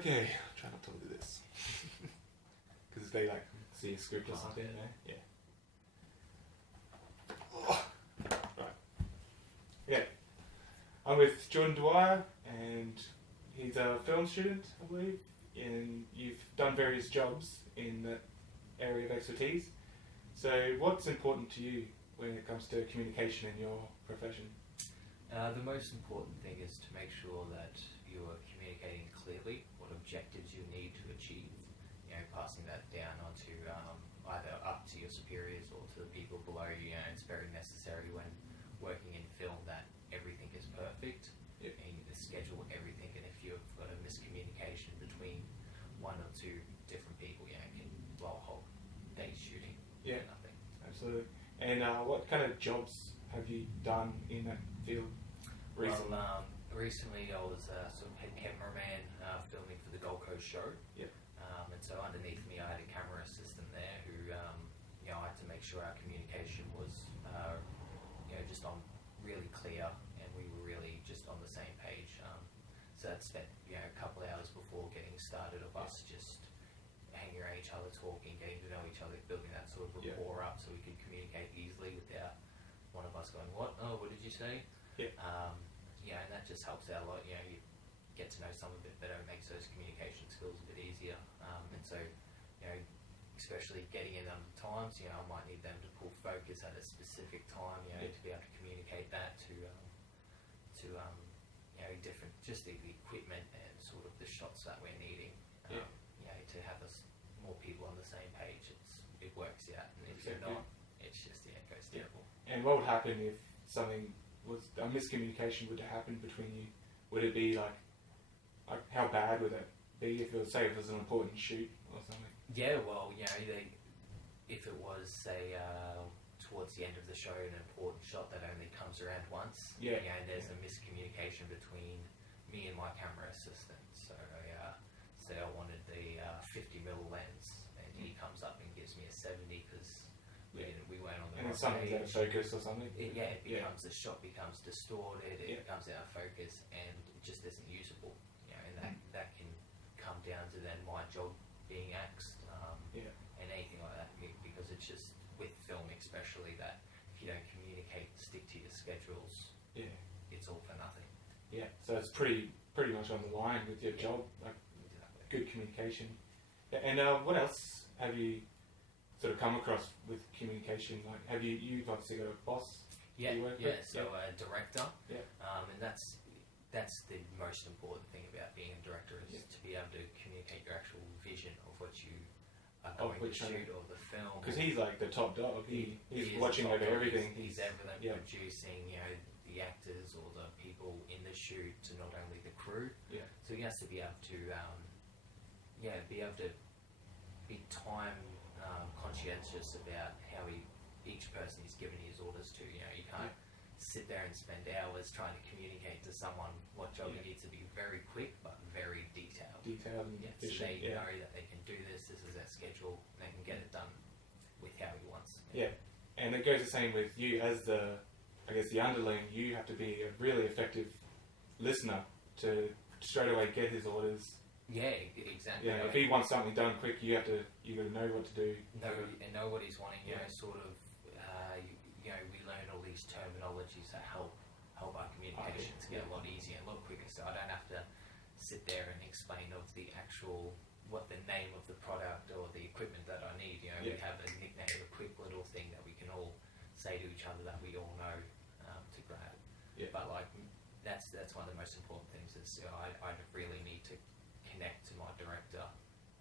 Okay, try not to look at this. Because they like see a script or something, you know? Yeah. Oh. Right. Yeah. I'm with Jordan Dwyer, and he's a film student, I believe, and you've done various jobs in that area of expertise. So what's important to you when it comes to communication in your profession? The most important thing is to make sure that you are communicating clearly what objectives you need to achieve. You know, passing that down onto either up to your superiors or to the people below you. You know, it's very necessary when working in film that everything is perfect. Yep. And you need to schedule everything, and if you've got a miscommunication between one or two different people, you know, it can blow a whole day's shooting Yeah. for nothing. Absolutely. And what kind of jobs have you done in that field recently? Well, recently I was sort of head cameraman filming for the Gold Coast show. Yep. And so underneath me I had a camera assistant there who, you know, I had to make sure our communication was, you know, just on really clear, and we were really just on the same page. So that spent, you know, a couple of hours before getting started of us just hanging around each other, talking, getting to know each other, building that sort of rapport up so we could communicate easily without one of us going, what? Oh, what did you say? Yeah. Yeah, and that just helps out a lot. You know, you get to know someone a bit better, it makes those communication skills a bit easier. And so, you know, especially getting in under times, you know, I might need them to pull focus at a specific time, you know, to be able to communicate that to you know, different, just the equipment and sort of the shots that we're needing. You know, to have us more people on the same page, it works out. And if you're not, it's just, it goes terrible. And what would happen if something was a miscommunication would happen between you? Would it be like how bad would it be if it was, say, if it was an important shoot or something? Yeah, well, you know, if it was, say, towards the end of the show, an important shot that only comes around once, you know, and there's a miscommunication between me and my camera assistant. So say I wanted the 50mm lens, and he comes up and gives me a 70 because we weren't on the right And something's out of page. focus or something? It becomes, the shot becomes distorted, it becomes out of focus, and it just isn't usable. You know, and that can come down to then my job being axed, and anything like that, because it's just, with film especially, that if you don't communicate, stick to your schedules, it's all for nothing. Yeah, so it's pretty much on the line with your job, like good communication. And what else have you sort of come across with communication? Like, you've obviously got a boss? So a director, and that's the most important thing about being a director, is to be able to communicate your actual vision of what you are going to shoot, or the film. Because he's like the top dog. He's watching over everything. He's everything, producing, you know, the actors or the people in the shoot, to not only the crew. So he has to be able to, be able to be time conscientious about how each person he's given his orders to. You know, you can't sit there and spend hours trying to communicate to someone what job he needs to be very quick but very detailed. And so they know that they can do this is their schedule, and they can get it done with how he wants. And it goes the same with you as the underling. You have to be a really effective listener to straight away get his orders. Yeah, exactly. If he wants something done quick, you got to know what to do. Know what he's wanting. You know, sort of. You know, we learn all these terminologies that help our communications get a lot easier and a lot quicker. So I don't have to sit there and explain what the name of the product or the equipment that I need. You know, we have a nickname, a quick little thing that we can all say to each other that we all know to grab. But like that's one of the most important things. Is I really need to connect to my director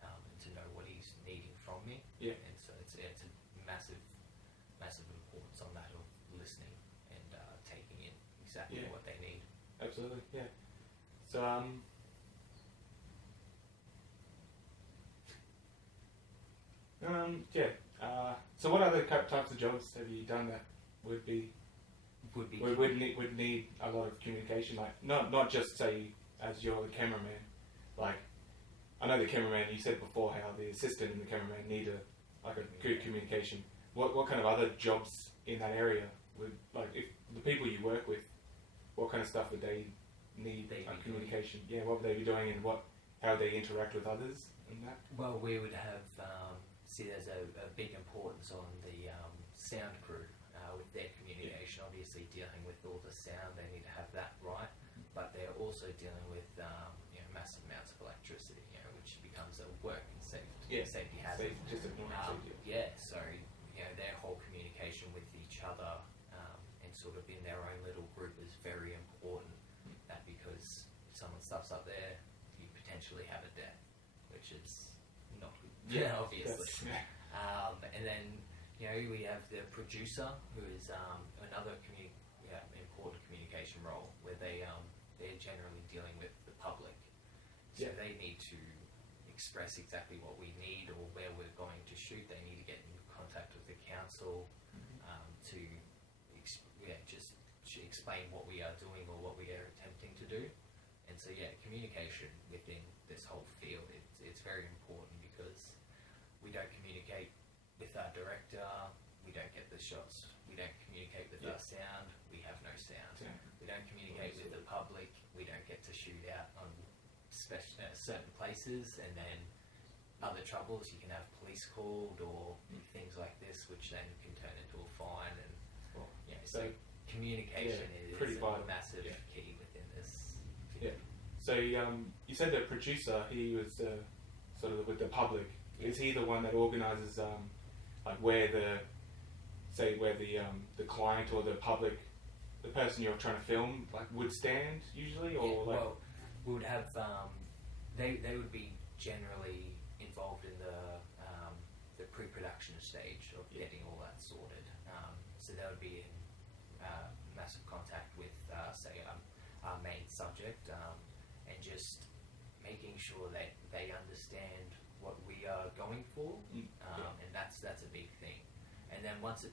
and to know what he's needing from me. And so it's a massive importance on that, of listening and taking in exactly what they need. Absolutely, So so what other types of jobs have you done that would need a lot of communication? Like not just, say, as you're the cameraman. Like, I know the cameraman, you said before how the assistant and the cameraman need a good communication. What kind of other jobs in that area would, like, if the people you work with, what kind of stuff would they need communication? What would they be doing, and what how they interact with others and that? Well, we would have, there's a big importance on the sound crew with their communication. Obviously, dealing with all the sound, they need to have that right, but they're also dealing with massive amounts of electricity, which becomes a work and safety hazard. Just ignoring safety. Yeah, so their whole communication with each other and sort of in their own little group is very important. That because if someone stuffs up there, you potentially have a death, which is not good. Yeah, obviously. Yeah. And then we have the producer, who is another important communication role, where they're generally dealing with the public, so they need to express exactly what we need or where we're going to shoot. They need to get in contact with the council to just explain what we are doing or what we are attempting to do. And so communication within this whole field, it's very important, because we don't communicate with our director, we don't get the shots, we don't communicate with our sound, we have no sound. We don't communicate with the public, we don't get to shoot out on certain places, and then other troubles, you can have police called or things like this, which then can turn into a fine. And so communication is pretty vital. A massive key within this field. Yeah. So you said the producer, he was sort of with the public. Is he the one that organises like where the client or the public, the person you're trying to film, like would stand usually, or well, we would have they would be generally involved in the pre-production stage of getting all that sorted. So they would be in massive contact with say our main subject, and just making sure that they understand what we are going for, and that's a big thing. And then once it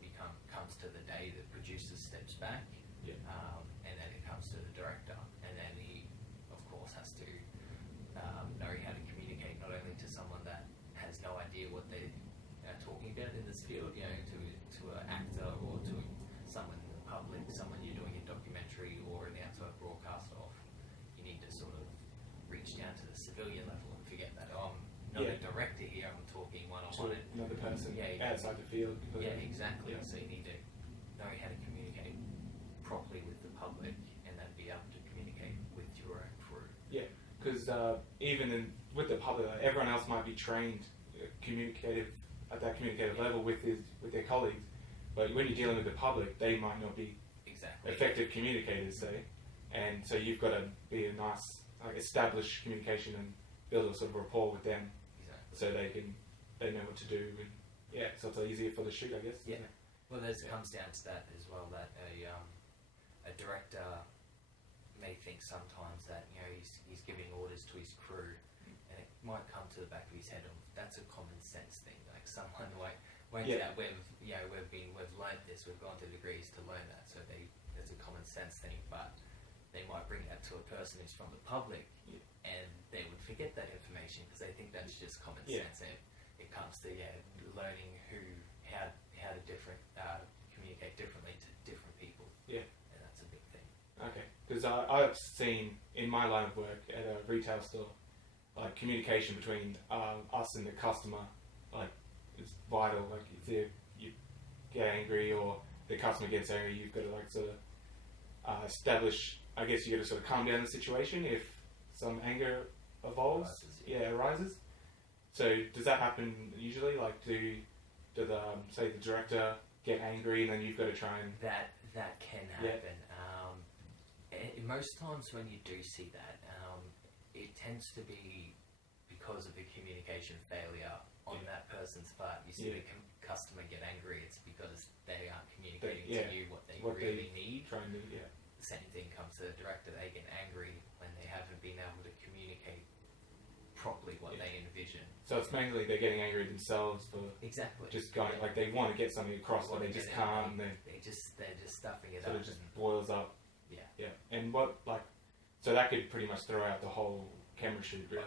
comes to the day, the producer steps back, and then it comes to the director, and then he, of course, has to know how to communicate not only to someone that has no idea what they're talking about in this field, to an actor or to someone in the public, someone you're doing a documentary or an outside broadcast of. You need to sort of reach down to the civilian level and forget that I'm not a director here, I'm talking one-on-one. Another person outside the field. Yeah, exactly. So you need to know how to communicate properly with the public, and then be able to communicate with your own crew. Yeah, because even with the public, everyone else might be trained at that communicative level with their colleagues, but when you're dealing with the public, they might not be effective communicators, say, and so you've got to be a nice, established communication and build a sort of rapport with them, so they know what to do, and so it's easier for the shoot, I guess. Yeah. Well, it comes down to that as well, that a director may think sometimes that he's giving orders to his crew, and it might come to the back of his head of that's a common sense thing. Like someone won't that we've learned this, we've gone to degrees to learn that, so there's a common sense thing, but they might bring that to a person who's from the public, and they would forget that information because they think that's just common sense. And it comes to learning how to communicate differently to different people. Yeah, and that's a big thing. Okay, because I've seen in my line of work at a retail store, like communication between us and the customer, like it's vital. Like if you get angry or the customer gets angry, you've got to sort of establish. I guess you got to sort of calm down the situation if some anger arises. So does that happen usually? Like do the say the director get angry and then you've got to try and that can happen. Most times when you do see that, it tends to be because of a communication failure on that person's part. You see the customer get angry, it's because they aren't communicating to you what they really need. The same thing comes to the director, they get angry when they haven't been able to communicate properly what they envision. So it's mainly they're getting angry themselves for just going, like they want to get something across, but they just can't. They're just stuffing it up. So it just boils up. Yeah. And so that could pretty much throw out the whole camera shoot, really.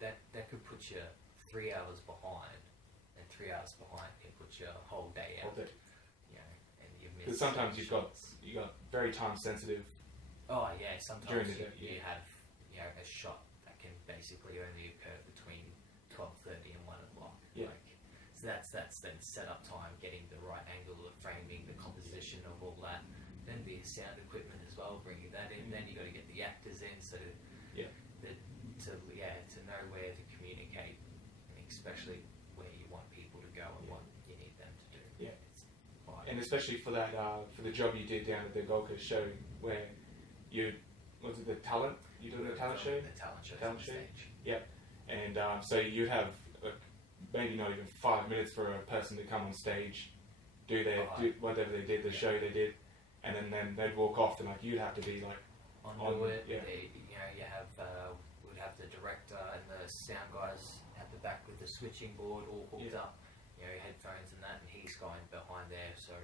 That could put you 3 hours behind, and 3 hours behind can put you a whole day out. And you've missed. Because sometimes you got very time sensitive. Oh yeah, sometimes during the day, you have a shot that can basically only occur between 12:30 and 1 o'clock. Yeah. So that's then set up time, getting the right angle of framing, the composition of all that. Then the sound equipment as well, bringing that in. Then you got to get the actors in, so Yeah. to know where to communicate, especially where you want people to go and what you need them to do. Yeah. It's vital. And especially for that, for the job you did down at the Gold Coast show, where you, was it the talent? You doing the talent show? The talent show. Talent on show? stage. Yeah. And so you have maybe not even 5 minutes for a person to come on stage, do whatever they did, the show they did, and then they'd walk off, and like you'd have to be like Onto it. Yeah. You have would have the director and the sound guys at the back with the switching board all hooked up, headphones and that, and he's going behind there. So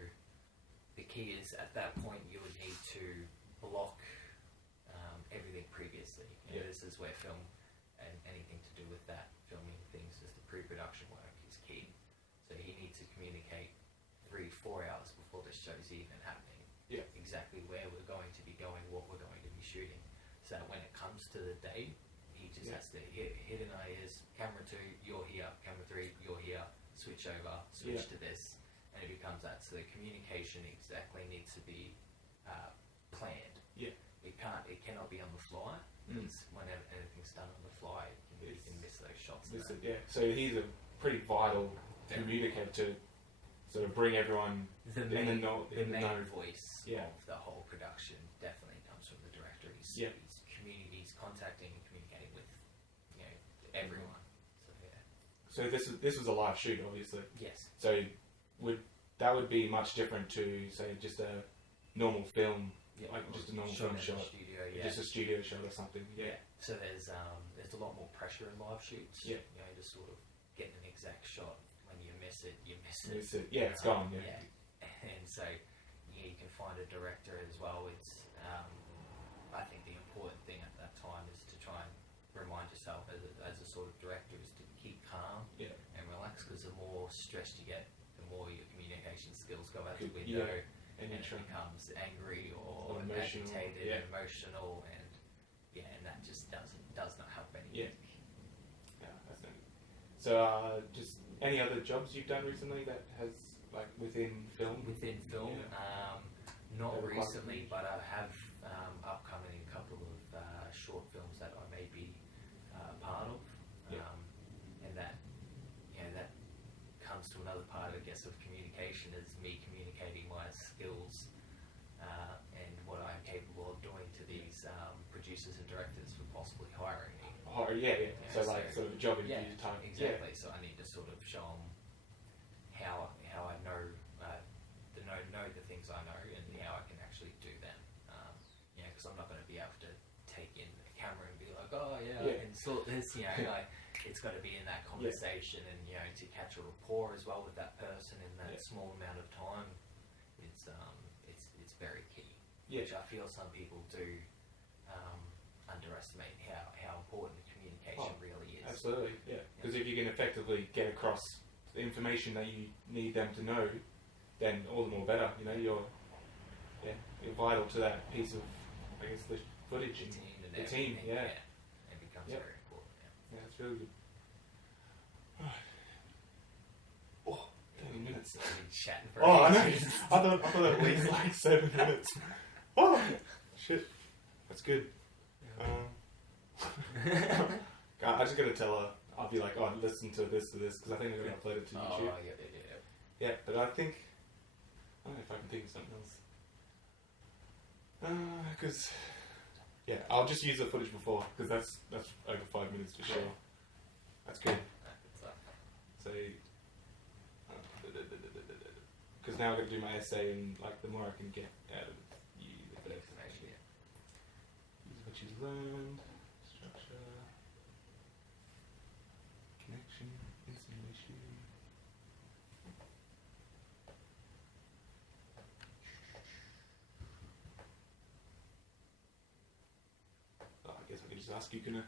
the key is at that point you would need to block everything previously. This is where film and anything to do with that filming things is the pre-production work is key. So he needs to communicate 3-4 hours before the show's even happening. Yeah. Exactly where we're going to be going, what we're going to be shooting. So that when it comes to the day, he just has to hit in our ears, camera 2, you're here, camera 3, you're here, switch over, switch to this, and it becomes that. So the communication exactly needs to be planned. Yeah. It cannot be on the fly. Because whenever anything's done on the fly, you can miss those shots. So he's a pretty vital communicator to sort of bring everyone The in main, the know. voice of the whole production definitely comes from the director. He's contacting and communicating with everyone. So So this was a live shoot, obviously. yes, So that would be much different to say just a normal film, like just a normal film in shot, the studio. just a studio shot or something. Yeah. So there's a lot more pressure in live shoots. Yeah. To sort of get an exact shot. When you miss it, you miss it. It's gone. Yeah. And so you can find a director as well. It's I think the important thing at that time is to try and remind yourself as a sort of director is to keep calm and relax, because the more stressed you get, the more your communication skills go out the window, and it becomes angry or emotional, agitated, emotional, and that just does not help anything. Yeah, that's no. So just any other jobs you've done recently that has like within film? Within film, not That require recently, but I have upcoming a couple of short films that I may be part of, and that comes to another part, I guess, of communication, is me communicating my skills and what I'm capable of doing to these producers and directors for possibly hiring me. Oh, yeah. So like sort of a job interview time. Exactly. So I need to sort of show them how I know the things I know and how I can actually do them. Because I'm not going to be able to take in the camera and be like, I can sort this. Like it's got to be in that conversation and to catch a rapport as well with that person in that small amount of time. It's very key. Which I feel some people do underestimate how important communication really is. Absolutely, yeah. Because if you can effectively get across the information that you need them to know, then all the more better. You're vital to that piece of, I guess, the footage and The the team. Yeah, it becomes very important. yeah, it's really good. Oh, 30 minutes. We've been chatting for Oh, I know. ages. I thought at least like 7 minutes. Oh, shit. That's good. I just gotta tell her. I'll be like, listen to this, because I think I'm gonna upload it to YouTube. Oh, yeah. Yeah, but I think I don't know if I can think of something else. Because I'll just use the footage before, because that's over 5 minutes for sure. That's good. So, because now I've got to do my essay, and like the more I can get out of you, the better. Use what you learned, structure, connection, insinuation. Oh, I guess I could just ask you, can I?